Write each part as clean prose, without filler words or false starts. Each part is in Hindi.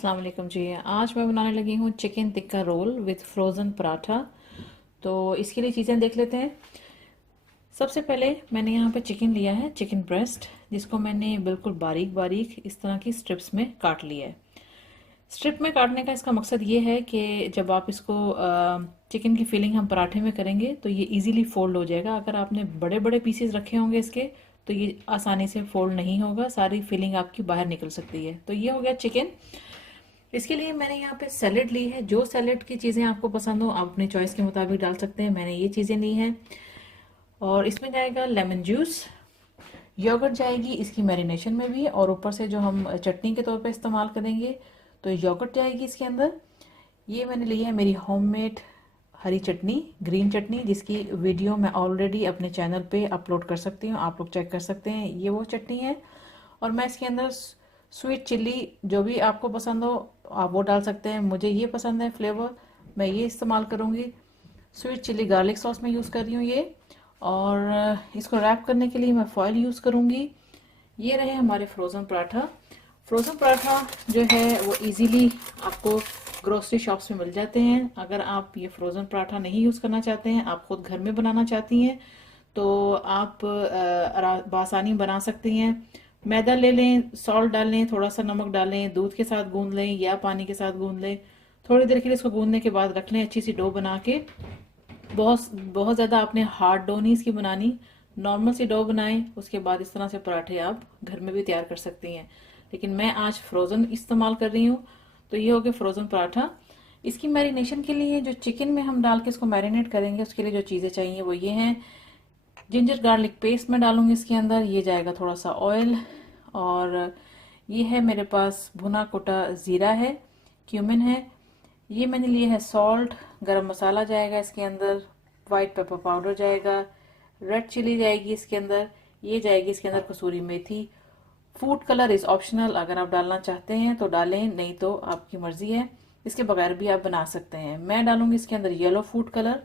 अस्सलाम वालेकुम जी। आज मैं बनाने लगी हूँ chicken tikka roll with frozen paratha. तो इसके लिए चीज़ें देख लेते हैं। सबसे पहले मैंने यहाँ पे चिकन लिया है, चिकन ब्रेस्ट, जिसको मैंने बिल्कुल बारीक बारीक इस तरह की स्ट्रिप्स में काट लिया है। स्ट्रिप में काटने का इसका मकसद ये है कि जब आप इसको चिकन की फिलिंग हम पराठे में करेंगे तो ये इजीली फोल्ड हो जाएगा। अगर आपने बड़े बड़े पीसेस रखे होंगे इसके तो ये आसानी से फोल्ड नहीं होगा, सारी फिलिंग आपकी बाहर निकल सकती है। तो ये हो गया चिकन। इसके लिए मैंने यहाँ पे सैलेड ली है। जो सैलेड की चीज़ें आपको पसंद हो आप अपनी चॉइस के मुताबिक डाल सकते हैं। मैंने ये चीज़ें ली हैं। और इसमें जाएगा लेमन जूस, योगर्ट जाएगी इसकी मैरिनेशन में भी, और ऊपर से जो हम चटनी के तौर पे इस्तेमाल करेंगे तो योगर्ट जाएगी इसके अंदर। ये मैंने ली है मेरी होममेड हरी चटनी, ग्रीन चटनी, जिसकी वीडियो मैं ऑलरेडी अपने चैनल पे अपलोड कर सकती हूँ, आप लोग चेक कर सकते हैं। ये वो चटनी है। और मैं इसके अंदर स्वीट चिल्ली, जो भी आपको पसंद हो आप वो डाल सकते हैं। मुझे ये पसंद है फ्लेवर, मैं ये इस्तेमाल करूँगी। स्वीट चिल्ली गार्लिक सॉस में यूज़ कर रही हूँ ये। और इसको रैप करने के लिए मैं फॉयल यूज़ करूँगी। ये रहे हमारे फ्रोज़न पराठा। फ्रोज़न पराठा जो है वो इजीली आपको ग्रोसरी शॉप्स में मिल जाते हैं। अगर आप ये फ्रोज़न पराठा नहीं यूज़ करना चाहते हैं, आप खुद घर में बनाना चाहती हैं, तो आप बासानी बना सकती हैं। मैदा ले लें, सॉल्ट डाल लें, थोड़ा सा नमक डालें, दूध के साथ गूंद लें या पानी के साथ गूंद लें। थोड़ी देर के लिए इसको गूंदने के बाद रख लें अच्छी सी डो बना के। बहुत बहुत ज़्यादा आपने हार्ड डो नहीं इसकी बनानी, नॉर्मल सी डो बनाएं। उसके बाद इस तरह से पराठे आप घर में भी तैयार कर सकती हैं, लेकिन मैं आज फ्रोज़न इस्तेमाल कर रही हूँ। तो ये हो गया फ्रोज़न पराठा। इसकी मैरिनेशन के लिए जो चिकन में हम डाल के इसको मैरिनेट करेंगे उसके लिए जो चीज़ें चाहिए वो ये हैं। जिंजर गार्लिक पेस्ट मैं डालूंगी इसके अंदर, ये जाएगा थोड़ा सा ऑयल। और ये है मेरे पास भुना कुटा ज़ीरा है, क्यूमिन है। ये मैंने लिया है सॉल्ट, गरम मसाला जाएगा इसके अंदर, वाइट पेपर पाउडर जाएगा, रेड चिली जाएगी इसके अंदर, ये जाएगी इसके अंदर कसूरी मेथी। फूड कलर इज़ ऑप्शनल, अगर आप डालना चाहते हैं तो डालें, नहीं तो आपकी मर्जी है। इसके बगैर भी आप बना सकते हैं। मैं डालूंगी इसके अंदर येलो फूड कलर।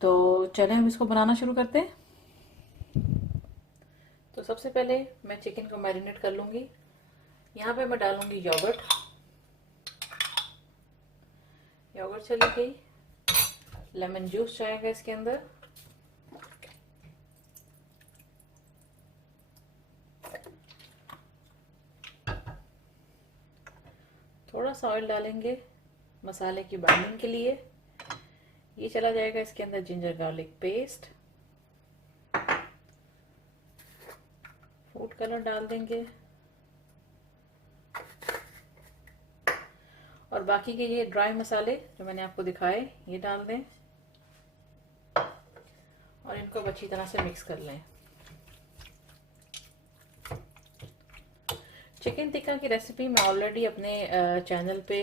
तो चलें हम इसको बनाना शुरू करते हैं। तो सबसे पहले मैं चिकन को मैरिनेट कर लूंगी। यहाँ पे मैं डालूंगी योगर्ट। योगर्ट चली गई। लेमन जूस जाएगा इसके अंदर। थोड़ा सा ऑयल डालेंगे मसाले की बाइंडिंग के लिए। ये चला जाएगा इसके अंदर ginger garlic paste. Food colour डाल देंगे। और बाकी के ये ड्राई मसाले जो मैंने आपको दिखाए ये डाल दें और इनको अच्छी तरह से मिक्स कर लें। चिकन टिक्का की रेसिपी मैं ऑलरेडी अपने चैनल पे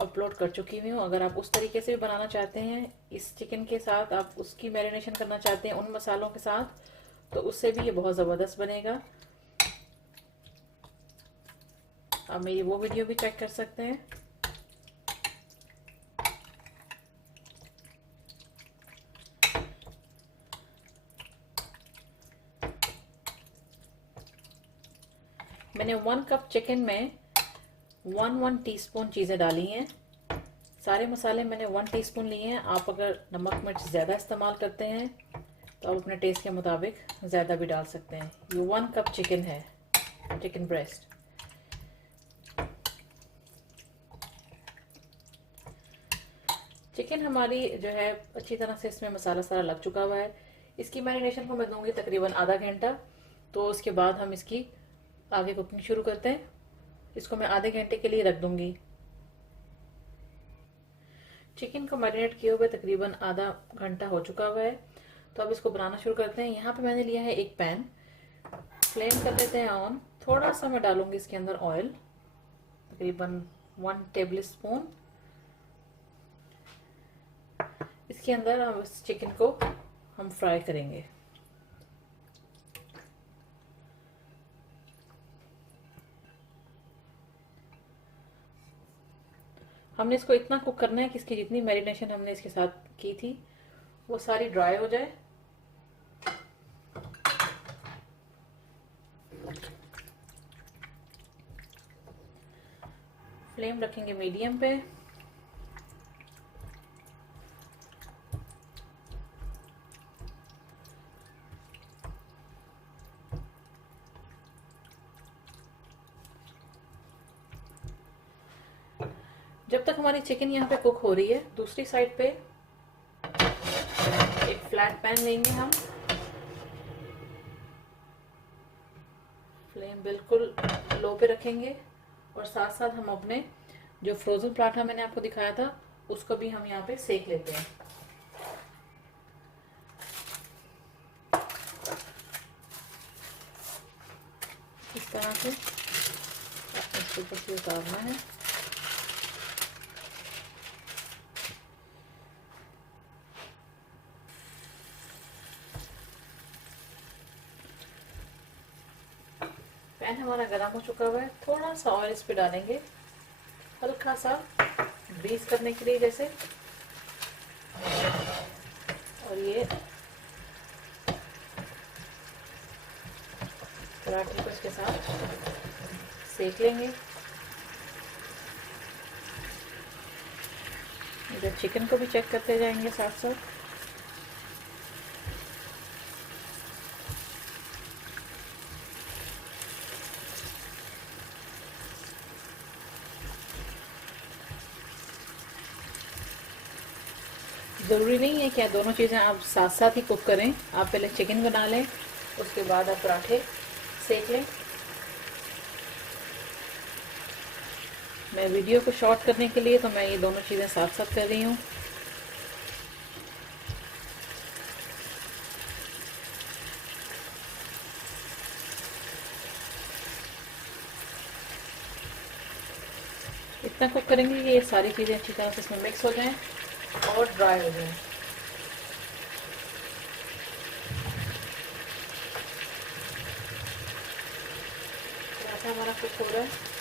अपलोड कर चुकी हूँ। अगर आप उस तरीके से भी बनाना चाहते हैं, इस चिकन के साथ आप उसकी मैरिनेशन करना चाहते हैं उन मसालों के साथ, तो उससे भी ये बहुत ज़बरदस्त बनेगा। आप मेरी वो वीडियो भी चेक कर सकते हैं। मैंने 1 कप चिकन में 1 टीस्पून चीज़ें डाली हैं। सारे मसाले मैंने 1 टीस्पून लिए हैं। आप अगर नमक मिर्च ज़्यादा इस्तेमाल करते हैं तो आप अपने टेस्ट के मुताबिक ज़्यादा भी डाल सकते हैं। ये 1 कप चिकन है, चिकन ब्रेस्ट। चिकन हमारी जो है अच्छी तरह से इसमें मसाला सारा लग चुका हुआ है। इसकी मैरिनेशन को मैं दूंगी तकरीबन आधा घंटा। तो उसके बाद हम इसकी आगे कुकिंग शुरू करते हैं। इसको मैं आधे घंटे के लिए रख दूंगी। चिकन को मैरिनेट किए हुए तकरीबन आधा घंटा हो चुका हुआ है। तो अब इसको बनाना शुरू करते हैं। यहाँ पे मैंने लिया है एक पैन, फ्लेम कर लेते हैं ऑन। थोड़ा सा मैं डालूंगी इसके अंदर ऑयल, तकरीबन 1 टेबल स्पून। इसके अंदर हम इस चिकन को हम फ्राई करेंगे। हमने इसको इतना कुक करना है कि इसकी जितनी मैरिनेशन हमने इसके साथ की थी वो सारी ड्राई हो जाए। फ्लेम रखेंगे मीडियम पे। जब तक हमारी चिकन यहाँ पे कुक हो रही है, दूसरी साइड पे एक फ्लैट पैन लेंगे हम। फ्लेम बिल्कुल लो पे रखेंगे और साथ साथ हम अपने जो फ्रोजन पराठा मैंने आपको दिखाया था उसको भी हम यहाँ पे सेक लेते हैं। इस तरह से इसके ऊपर से उतारना है। पैन हमारा गर्म हो चुका हुआ है। थोड़ा सा ऑयल इस पे डालेंगे, हल्का सा ग्रीस करने के लिए जैसे। और ये पराठे को इसके साथ सेक लेंगे। इधर चिकन को भी चेक करते जाएंगे साथ साथ। ज़रूरी नहीं है कि आप दोनों चीज़ें आप साथ साथ ही कुक करें। आप पहले चिकन बना लें, उसके बाद आप पराठे सेक लें। मैं वीडियो को शॉर्ट करने के लिए तो मैं ये दोनों चीज़ें साथ साथ कर रही हूँ। इतना कुक करेंगे कि ये सारी चीज़ें अच्छी तरह से इसमें मिक्स हो जाएं और ड्राई हो जाएं। पराठा हमारा कुक हो रहा है।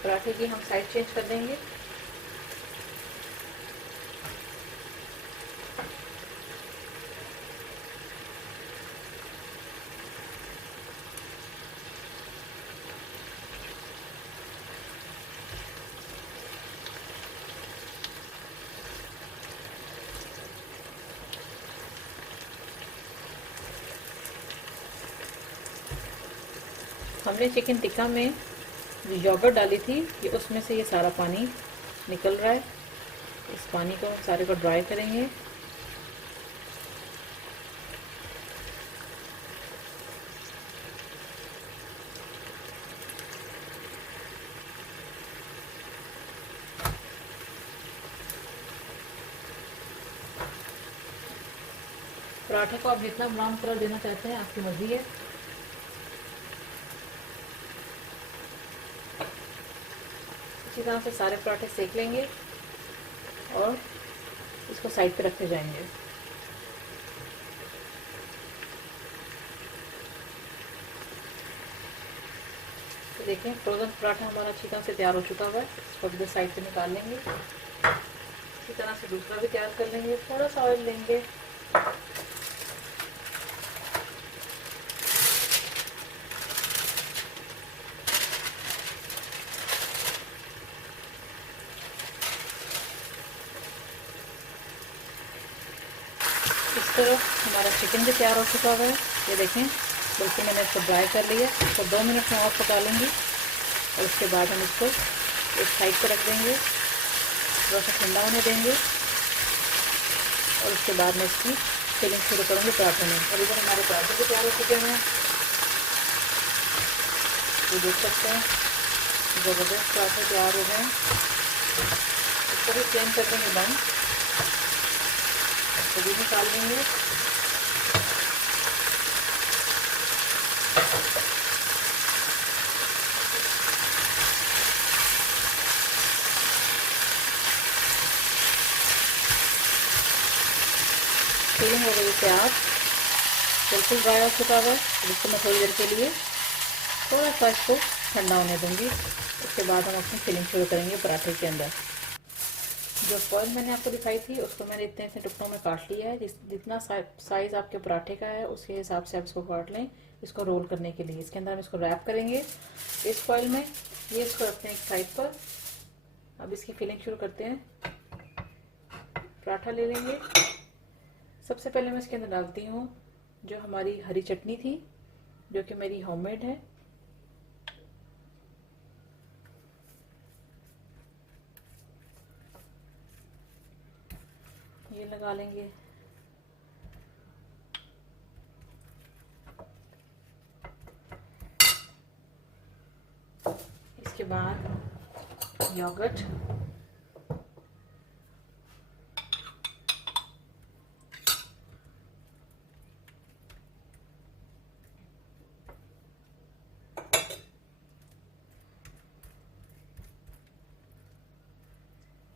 पराठे की हम साइड चेंज कर देंगे। हमने चिकन टिक्का में जो योगर्ट डाली थी, ये उसमें से ये सारा पानी निकल रहा है। इस पानी को सारे को ड्राई करेंगे। पराठे को आप जितना ब्राउन कलर देना चाहते हैं आपकी मर्जी है। इसी तरह से सारे पराठे सेक लेंगे और इसको साइड पे रखते जाएंगे। तो देखें फ्रोजन पराठा हमारा अच्छी तरह से तैयार हो चुका हुआ है। इसको भी साइड पे निकाल लेंगे। इसी तरह से दूसरा भी तैयार कर लेंगे। थोड़ा सा ऑयल लेंगे, इस तरफ हमारा चिकन भी तैयार हो चुका हुआ है। ये देखें बिल्कुल मैंने इसको ड्राई कर लिया। इसको 2 मिनट में और पका लेंगे और उसके बाद हम इसको एक साइड पर रख देंगे, थोड़ा सा ठंडा होने देंगे और उसके बाद में इसकी फिलिंग शुरू करेंगे पराठे में। और इधर हमारे पराठे भी तैयार हो चुके हैं। ये देख सकते हैं ज़बरदस्त पराठे तैयार हो गए। इसको भी फ्लेम कर देंगे बंद, इसको भी निकाल लेंगे। फिलिंग हो गई तैयार, बिल्कुल ड्राई हो चुका है। इसको मैं थोड़ी देर के लिए थोड़ा सा इसको ठंडा होने दूंगी। उसके बाद हम अपनी फिलिंग शुरू करेंगे पराठे के अंदर। जो फॉइल मैंने आपको दिखाई थी उसको मैंने इतने इतने टुकड़ों में काट लिया है। जितना साइज आपके पराठे का है उसके हिसाब से आप इसको काट लें। इसको रोल करने के लिए इसके अंदर हम इसको रैप करेंगे इस फॉइल में। ये इसको रखते हैं एक साइड पर। अब इसकी फिलिंग शुरू करते हैं। पराठा ले लेंगे। सबसे पहले मैं इसके अंदर डालती हूँ जो हमारी हरी चटनी थी, जो कि मेरी होममेड है। ये लगा लेंगे। इसके बाद योगर्ट,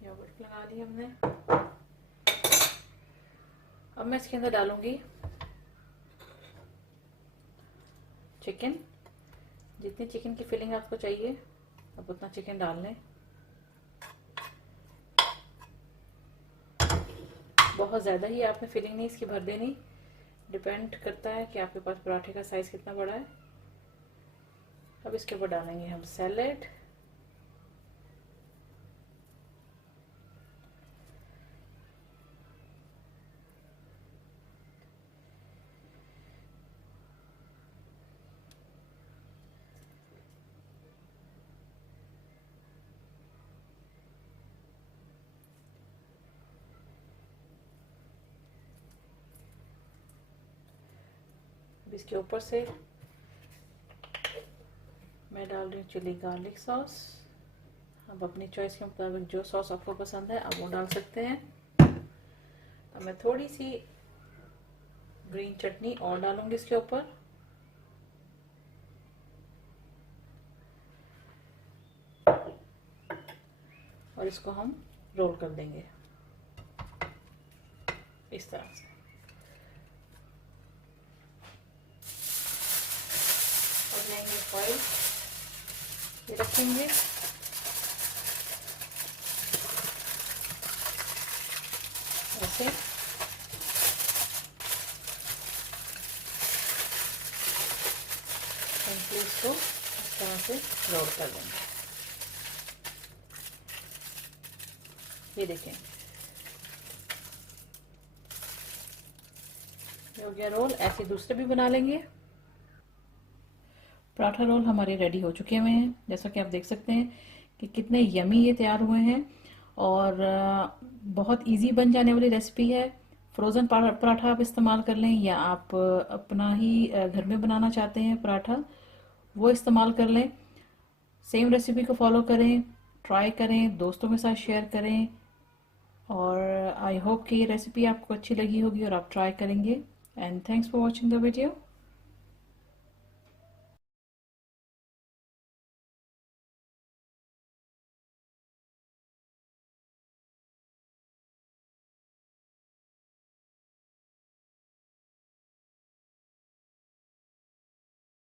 योगर्ट लगा ली हमने। अब मैं इसके अंदर डालूंगी चिकन। जितनी चिकन की फिलिंग आपको चाहिए अब उतना चिकन डाल लें। बहुत ज़्यादा ही आपने फिलिंग नहीं इसकी भर देनी, डिपेंड करता है कि आपके पास पराठे का साइज कितना बड़ा है। अब इसके ऊपर डालेंगे हम सैलेड। इसके ऊपर से मैं डाल रही हूँ चिली गार्लिक सॉस। अब अपनी चॉइस के मुताबिक जो सॉस आपको पसंद है आप वो डाल सकते हैं। अब मैं थोड़ी सी ग्रीन चटनी और डालूंगी इसके ऊपर। और इसको हम रोल कर देंगे इस तरह से। और लेंगे फॉइल, ये रखेंगे। ऐसे इसको इस तरह से रोल कर देंगे। ये देखें हो गया रोल। ऐसे दूसरे भी बना लेंगे। पराठा रोल हमारे रेडी हो चुके हुए हैं। जैसा कि आप देख सकते हैं कि कितने यमी ये तैयार हुए हैं और बहुत इजी बन जाने वाली रेसिपी है। फ्रोज़न पराठा आप इस्तेमाल कर लें या आप अपना ही घर में बनाना चाहते हैं पराठा, वो इस्तेमाल कर लें। सेम रेसिपी को फॉलो करें, ट्राई करें, दोस्तों के साथ शेयर करें। और आई होप कि ये रेसिपी आपको अच्छी लगी होगी और आप ट्राई करेंगे। And thanks for watching the video.